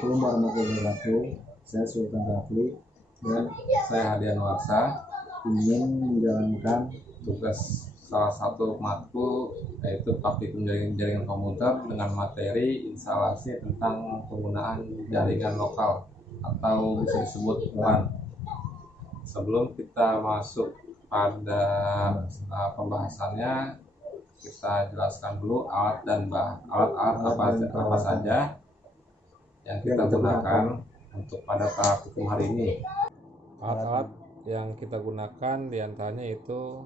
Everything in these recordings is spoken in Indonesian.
Assalamualaikum warahmatullahi wabarakatuh. Saya Sultan Rafli dan Saya Hadian Warsa, ingin menjalankan tugas salah satu matkul yaitu praktikum jaringan komputer dengan materi instalasi tentang penggunaan jaringan lokal atau bisa disebut WAN. Sebelum kita masuk pada pembahasannya, kita jelaskan dulu alat-alat apa saja yang kita gunakan untuk pada praktikum hari ini. Alat-alat yang kita gunakan diantaranya itu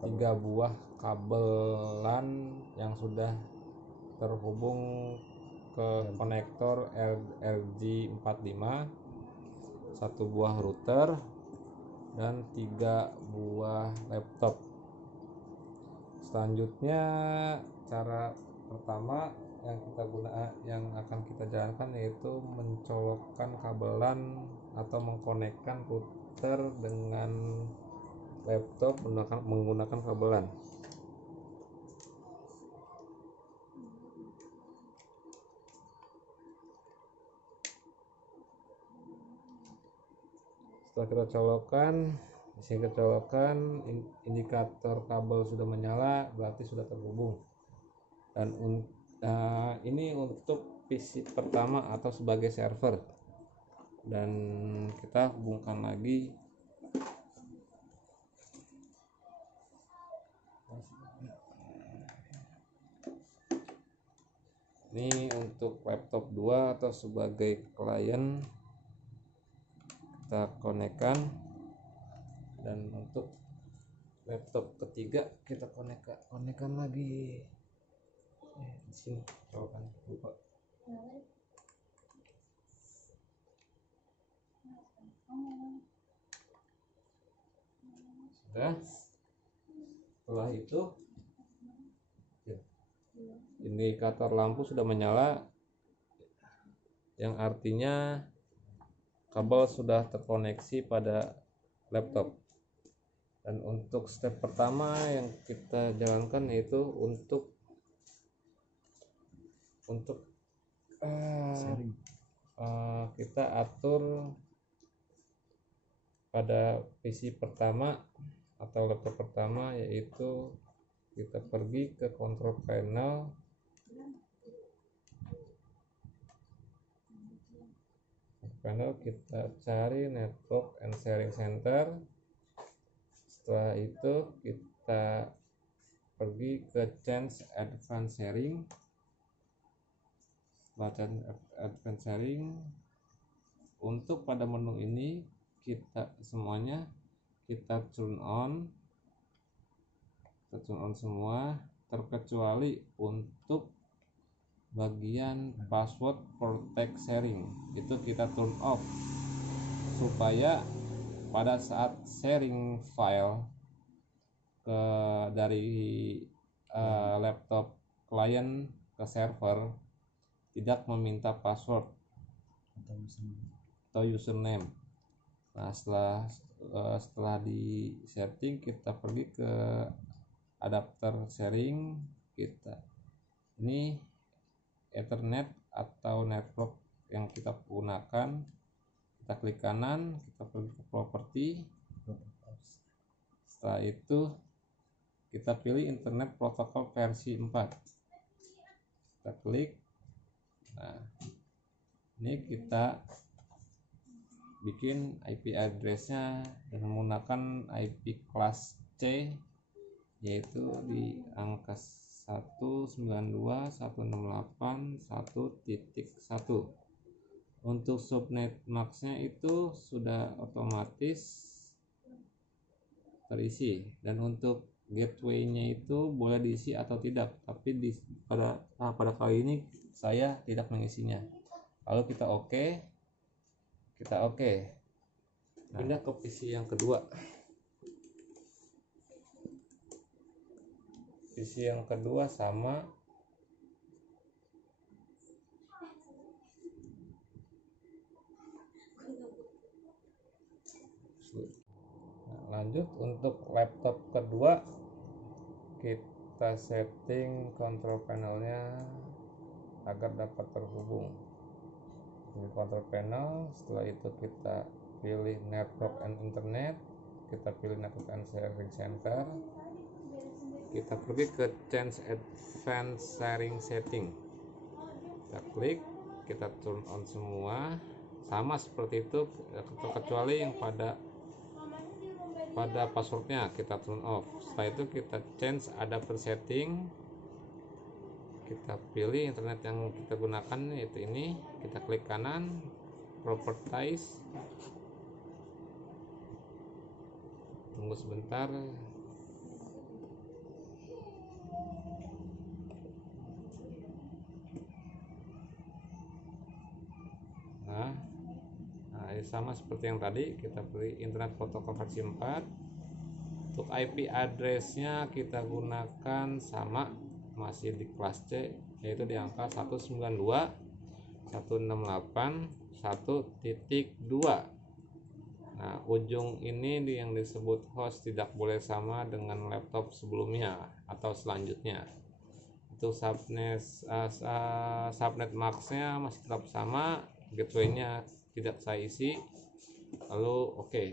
3 buah kabelan yang sudah terhubung ke konektor RJ45, 1 buah router, dan 3 buah laptop. Selanjutnya, cara pertama yang akan kita jalankan yaitu mencolokkan kabelan atau mengkonekkan router dengan laptop menggunakan kabelan. Setelah kita colokan, indikator kabel sudah menyala, berarti sudah terhubung. Dan ini untuk PC pertama atau sebagai server. Dan kita hubungkan lagi ini untuk laptop 2 atau sebagai klien, kita konekkan. Dan untuk laptop ketiga kita konekkan lagi di sini, colokan lupa. Sudah. Setelah itu indikator lampu sudah menyala, yang artinya kabel sudah terkoneksi pada laptop. Dan untuk step pertama yang kita jalankan yaitu untuk kita atur pada PC pertama atau laptop pertama, yaitu kita pergi ke control panel, kita cari network and sharing center. Setelah itu kita pergi ke change advanced sharing. Setelah change advanced sharing, untuk pada menu ini kita turn on semua, terkecuali untuk bagian password protect sharing, itu kita turn off, supaya pada saat sharing file dari laptop klien ke server tidak meminta password atau username. Nah, setelah di setting, kita pergi ke adapter sharing. Ini Ethernet atau network yang kita gunakan. Kita klik kanan, kita pergi ke property. Setelah itu kita pilih internet protokol versi 4. Kita klik. Nah, ini kita bikin IP addressnya dengan menggunakan IP kelas C, yaitu di angka 192.168.1.1. Untuk subnet maxnya itu sudah otomatis terisi, dan untuk gateway-nya itu boleh diisi atau tidak, tapi pada kali ini saya tidak mengisinya. Lalu kita oke. Pindah ke PC yang kedua. PC yang kedua sama. Lanjut, untuk laptop kedua kita setting control panelnya agar dapat terhubung. pilih control panel. Setelah itu kita pilih network and internet, kita pilih network and sharing center, kita pergi ke change advanced sharing setting, kita klik, kita turn on semua, sama seperti itu kecuali yang pada passwordnya kita turn off. Setelah itu kita change adapter setting, kita pilih internet yang kita gunakan, yaitu ini, kita klik kanan, properties, tunggu sebentar. Nah, sama seperti yang tadi, kita pilih internet protokol versi 4. Untuk IP addressnya kita gunakan sama, masih di kelas C, yaitu di angka 192.168.1.2. Nah, ujung ini yang disebut host tidak boleh sama dengan laptop sebelumnya atau selanjutnya. Itu subnet maxnya masih tetap sama, gateway-nya tidak saya isi, lalu oke.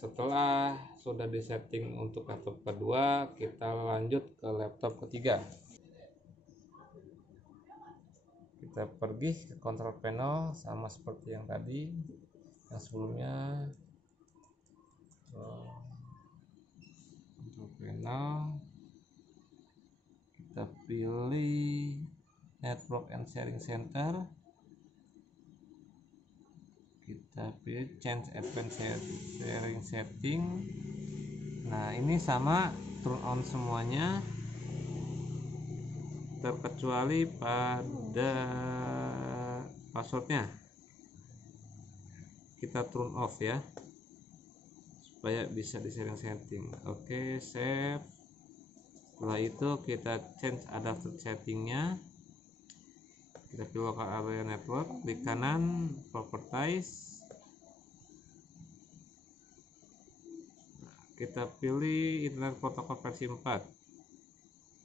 Setelah sudah disetting untuk laptop kedua, kita lanjut ke laptop ketiga. Kita pergi ke control panel, sama seperti yang tadi, yang sebelumnya. Control panel, kita pilih network and sharing center, kita pilih change advanced sharing setting. Nah, ini sama, turn on semuanya terkecuali pada passwordnya, kita turn off ya, supaya bisa di sharing setting. Oke, save. Setelah itu kita change adapter settingnya, kita pilih local area network, klik kanan, properties, kita pilih internet protokol versi 4.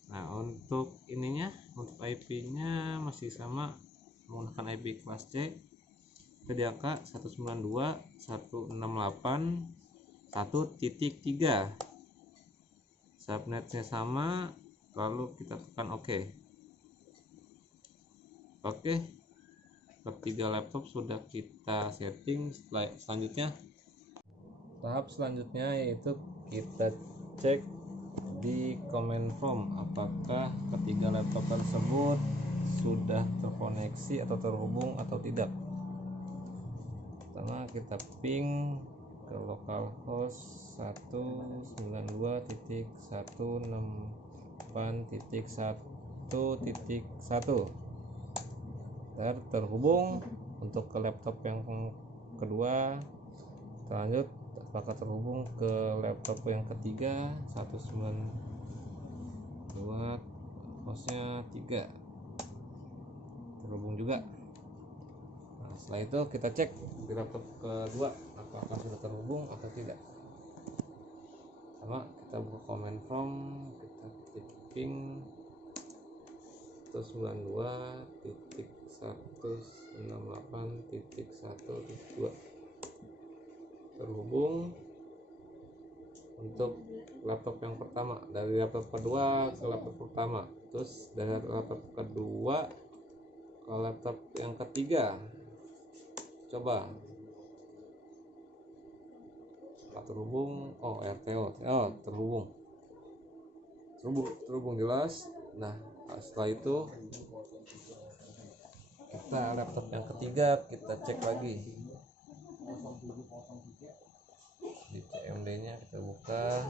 Nah, untuk ininya, untuk IP nya masih sama, menggunakan IP kelas C, itu di angka 192.168.1.3. subnetnya sama, lalu kita tekan OK. Oke, ketiga laptop sudah kita setting. Selanjutnya, tahap selanjutnya yaitu kita cek di command prompt apakah ketiga laptop tersebut sudah terkoneksi atau terhubung atau tidak. Pertama, kita ping ke localhost 192.168.1.1 terhubung. Untuk ke laptop yang kedua, kita lanjut apakah terhubung ke laptop yang ketiga, 192 hostnya 3 terhubung juga. Nah, setelah itu kita cek di laptop kedua apakah sudah terhubung atau tidak. Sama, kita buka command prompt, kita ketik ping 192.168.1.2 terhubung untuk laptop yang pertama, dari laptop kedua ke laptop pertama, terus dari laptop kedua ke laptop yang ketiga. Coba terhubung, RTO, terhubung jelas. Nah, setelah itu kita laptop yang ketiga kita cek lagi di CMD nya, kita buka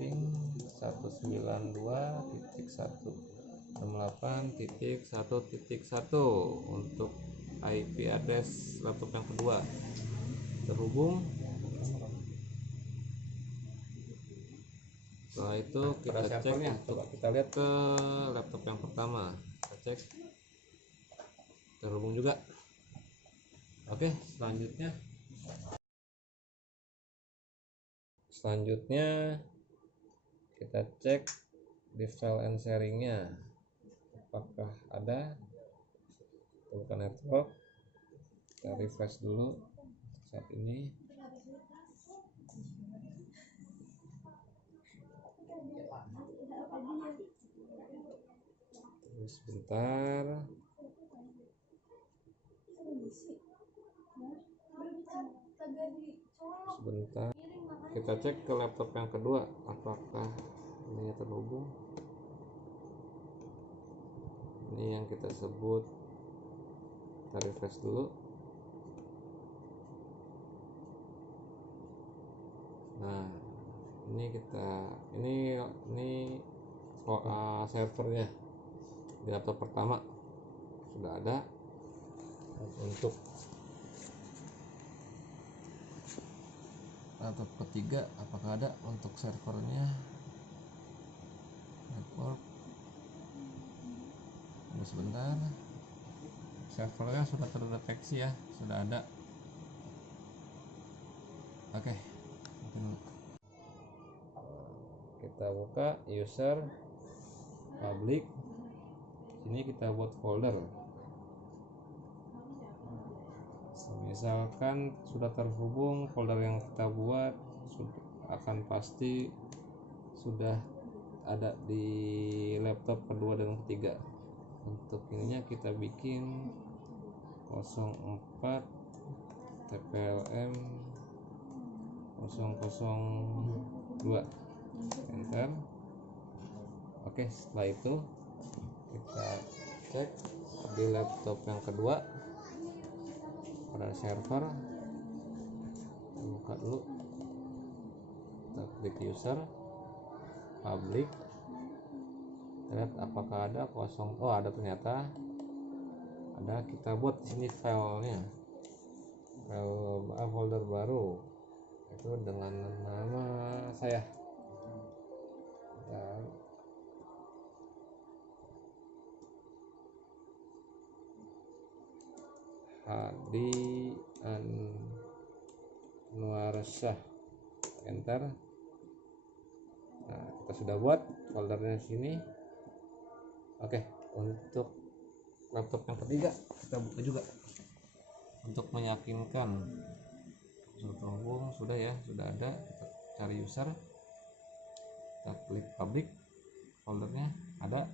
ping 192.168.1.1 untuk IP address laptop yang kedua terhubung. Setelah itu kita cek untuk, kita lihat ke laptop yang pertama, kita cek terhubung juga. Oke, selanjutnya kita cek di file and sharingnya apakah ada. Buka network, kita refresh dulu saat ini. Terus sebentar, kita cek ke laptop yang kedua apakah ini terhubung. Ini yang kita sebut, kita refresh dulu. Nah, ini servernya di laptop pertama sudah ada. Untuk laptop ketiga apakah ada untuk servernya? Network. Tunggu sebentar. Servernya sudah terdeteksi ya, sudah ada. Oke, kita buka user public. Sini kita buat folder. Misalkan sudah terhubung, folder yang kita buat akan pasti sudah ada di laptop kedua dan ketiga. Untuk ininya kita bikin 04 tplm 002, enter. Oke, setelah itu kita cek di laptop yang kedua pada server. Kita buka dulu, kita klik user public, lihat apakah ada kosong. Oh, ada, ternyata ada. Kita buat di sini filenya, folder baru itu dengan nama saya. Dan Hadi Anwarsyah, enter. Nah, kita sudah buat foldernya sini. Oke, untuk laptop yang ketiga kita buka juga untuk meyakinkan sudah terhubung. Sudah ya, sudah ada. Kita cari user, kita klik public, foldernya ada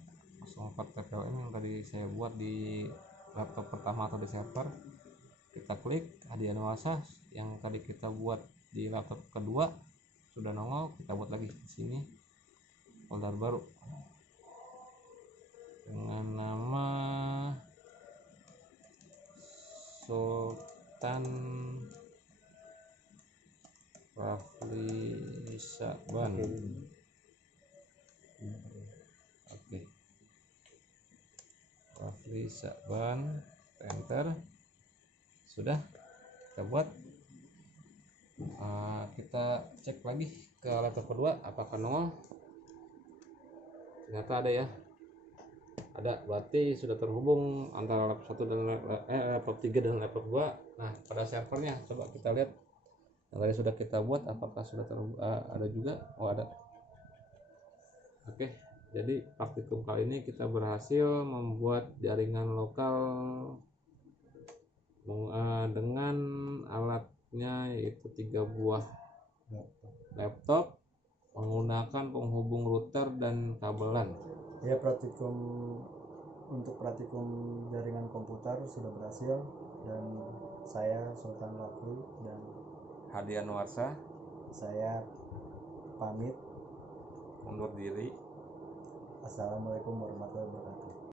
04 tplm yang tadi saya buat di laptop pertama atau di server. Kita klik Hadi Anwarsyah yang tadi kita buat di laptop kedua sudah nongol. Kita buat lagi di sini folder baru dengan nama Sultan Rafli Syakban. Oke, Rafli Syakban, enter. Sudah kita buat. Kita cek lagi ke laptop kedua apakah nongol. Ternyata ada ya, ada. Berarti sudah terhubung antara laptop 1 dan laptop 3 dan laptop 2. Nah, pada servernya coba kita lihat yang tadi sudah kita buat apakah sudah terhubung. Ada juga. Oh, ada. Oke, jadi praktikum kali ini kita berhasil membuat jaringan lokal dengan alatnya, yaitu 3 buah laptop menggunakan penghubung router dan kabelan. Ya, untuk praktikum jaringan komputer sudah berhasil, dan saya Sultan Rafli dan Hadi Anwarsyah, saya pamit undur diri. Assalamualaikum warahmatullahi wabarakatuh.